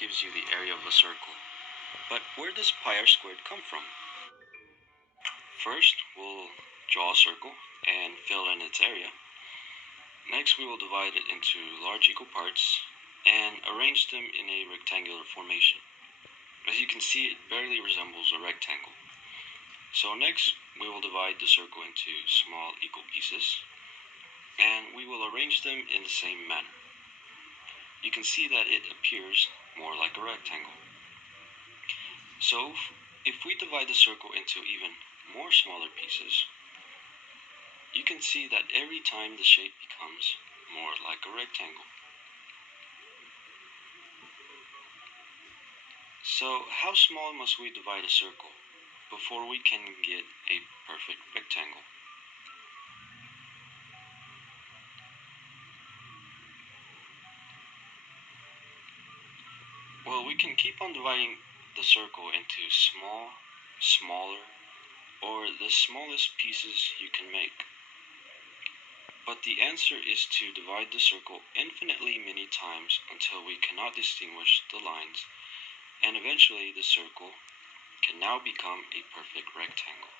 gives you the area of a circle. But where does pi r squared come from? First, we'll draw a circle and fill in its area. Next, we will divide it into large equal parts and arrange them in a rectangular formation. As you can see, it barely resembles a rectangle. So next, we will divide the circle into small equal pieces, and we will arrange them in the same manner. You can see that it appears more like a rectangle. So, if we divide the circle into even more smaller pieces, you can see that every time the shape becomes more like a rectangle. So, how small must we divide a circle before we can get a perfect rectangle? Well, we can keep on dividing the circle into small, smaller, or the smallest pieces you can make. But the answer is to divide the circle infinitely many times until we cannot distinguish the lines, and eventually the circle can now become a perfect rectangle.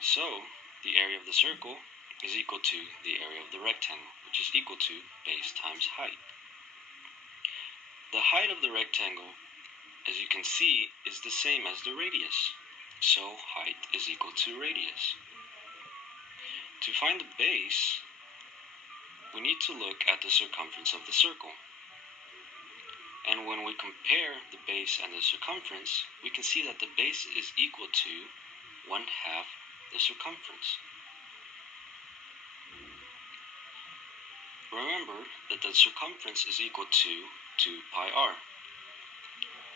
So, the area of the circle is equal to the area of the rectangle, which is equal to base times height. The height of the rectangle, as you can see, is the same as the radius, so height is equal to radius. To find the base, we need to look at the circumference of the circle. And when we compare the base and the circumference, we can see that the base is equal to 1/2 the circumference. Remember that the circumference is equal to 2 pi r.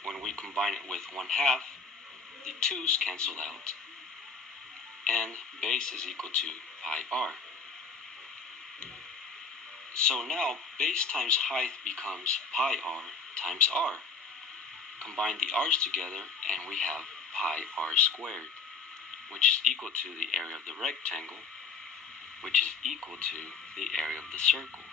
When we combine it with 1/2, the 2's cancel out, and base is equal to pi r. So now base times height becomes pi r times r. Combine the r's together and we have pi r squared, which is equal to the area of the rectangle, which is equal to the area of the circle.